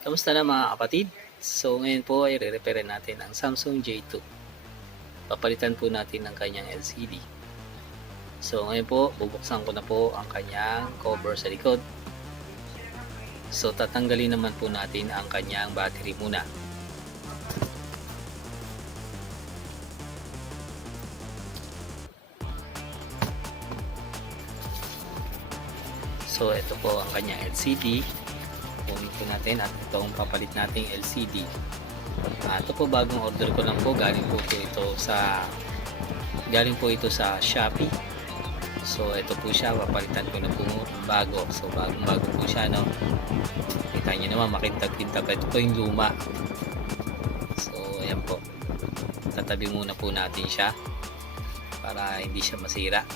Kamusta na mga kapatid? So ngayon po ay re-repair natin ang Samsung J2. Papalitan po natin ang kanyang LCD. So ngayon po, bubuksan ko na po ang kanyang cover sa likod. So tatanggalin naman po natin ang kanyang battery muna. So ito po ang kanyang LCD. Kunin po natin at itong papalit nating LCD. Ito po bagong order ko lang po, galing po ito sa Shopee. So ito po siya, papalitan ko na po bago. So bagong po siya, no. Kita niyo naman, makintab-kintab. Ito po yung luma. So ayan po, tatabi muna po natin siya para hindi siya masira.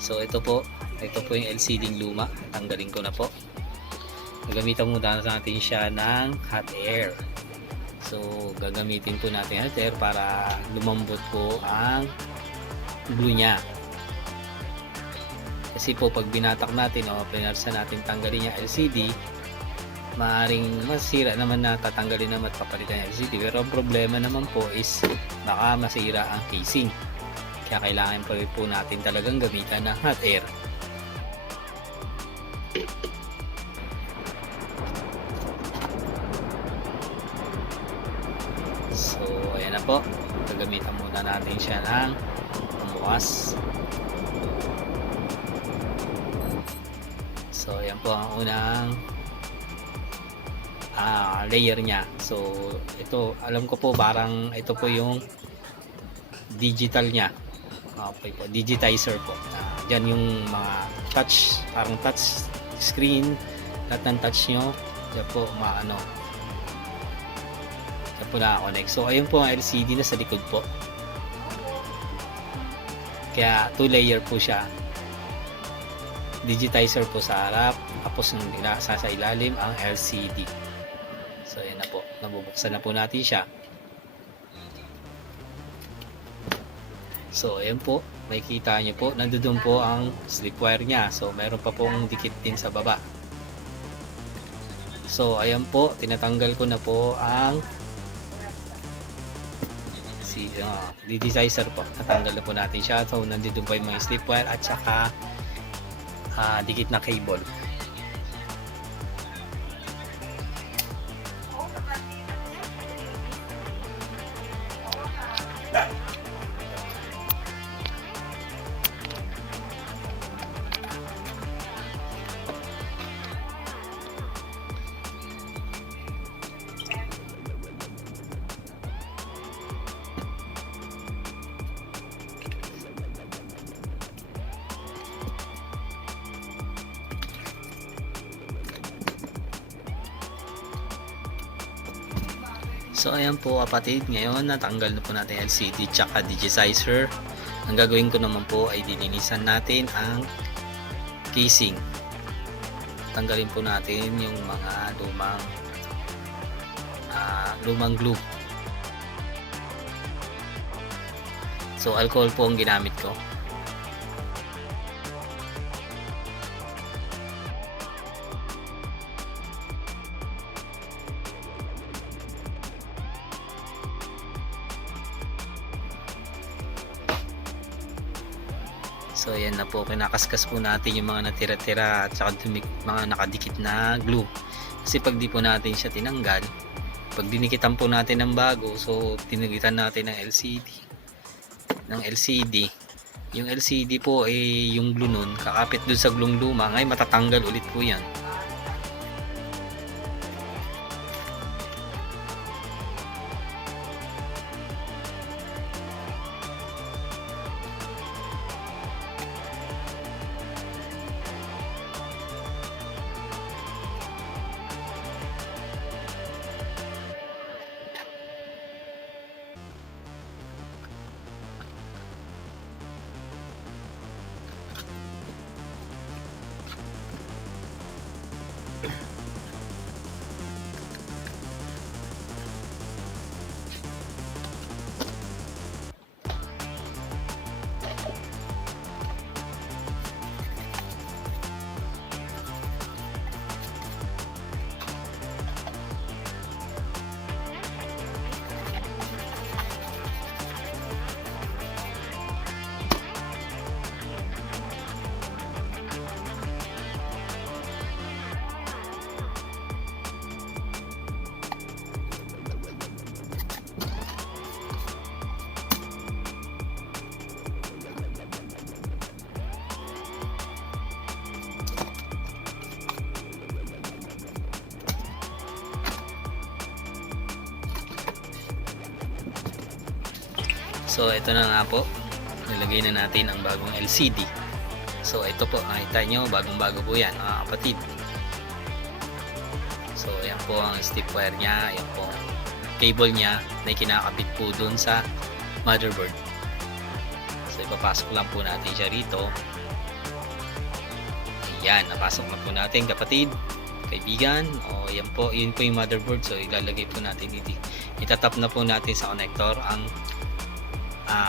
So ito po yung LCD luma. Tanggalin ko na po. Gagamitan muna natin siya ng hot air. So gagamitin po natin hot air para lumambot po ang glue niya. Kasi po pag binatak natin o pinarsa natin tanggalin yung LCD, maaring masira naman na tatanggalin naman at papalitan yung LCD. Pero ang problema naman po is baka masira ang casing. Kaya kailangan po natin talagang gamitan ng hot air. So ayan na po, gagamitan muna natin siya ng pambukas. So ayan po ang unang layer niya. So ito, alam ko po parang ito po yung digital niya. Okay po, digitizer po. Diyan yung mga touch, parang touch screen, lahat ng touch nyo diyan po diyan po na-connect. So ayun po ang LCD na sa likod po, kaya 2 layer po siya. Digitizer po sa harap, tapos yung sa ilalim ang LCD. So ayan na po, nabubuksan na po natin siya. So ayan po, makikita nyo po, nandoon po ang slip wire nya. So meron pa pong dikit din sa baba. So ayan po, tinatanggal ko na po ang digitizer po. Natanggal na po natin siya. So nandoon pa yung mga slip wire at saka dikit na cable. So ayan po kapatid, ngayon natanggal na po natin LCD tsaka digitizer. Ang gagawin ko naman po ay dilinisan natin ang casing. Tanggalin po natin yung mga lumang glue. So alcohol po ang ginamit ko. So ayan na po, kinakaskas po natin yung mga natira-tira at saka mga nakadikit na glue. Kasi pag di po natin siya tinanggal, pag dinikitan po natin ng bago, so tinigitan natin ng LCD, yung LCD po ay yung glue nun, kakapit dun sa glue luma, ngayon matatanggal ulit po yan. So ito na nga po, nilagay na natin ang bagong LCD. So ito po, nakita nyo, bagong bago po yan mga kapatid. So ayan po ang stick wire nya, ayan po cable nya na kinakabit po dun sa motherboard. So ipapasok lang po natin siya rito. Ayan, napasok na po natin kapatid, kaibigan. O ayan po, yun po yung motherboard. So ilalagay po natin dito. Itatap na po natin sa connector ang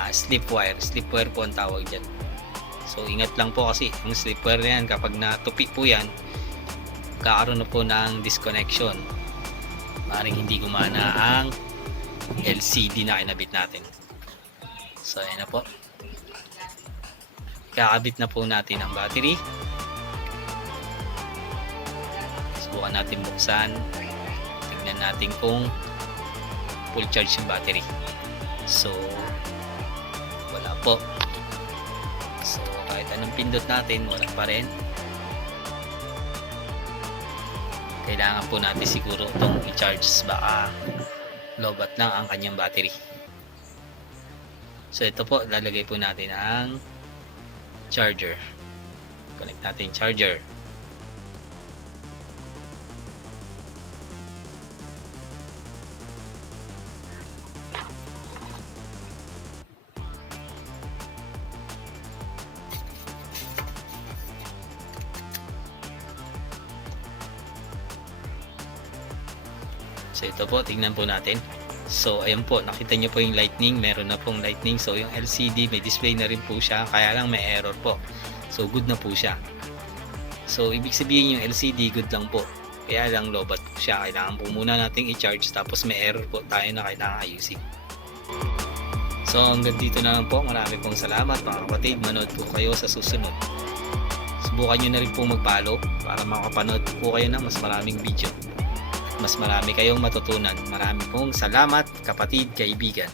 slip wire. Slip wire po ang tawag dyan. So ingat lang po kasi ang slip wire na yan, kapag natupi po yan, kakaroon na po ng disconnection. Maaaring hindi gumana ang LCD na kinabit natin. So ayan na po, kakabit na po natin ang battery. Subukan natin buksan, tingnan natin kung full charge yung battery. So wala po. So kahit anong pindot natin, wala pa rin. Kailangan po natin siguro itong i-charge, baka lobat lang ang kanyang battery. So ito po, lalagay po natin ang charger. Connect natin yung charger. So ito po, tingnan po natin. So ayan po, nakita nyo po yung lightning, meron na pong lightning. So yung LCD may display na rin po siya, kaya lang may error po. So good na po siya. So ibig sabihin yung LCD good lang po, kaya lang lobat po siya. Kailangan po muna nating i-charge, tapos may error po tayo na kailangan ayusin. So hanggang dito na lang po. Marami pong salamat mga kapatid. Manood po kayo sa susunod. Subukan nyo na rin po mag-follow para makapanood po kayo ng mas maraming video. Mas marami kayong matutunan. Marami pong salamat kapatid, kaibigan.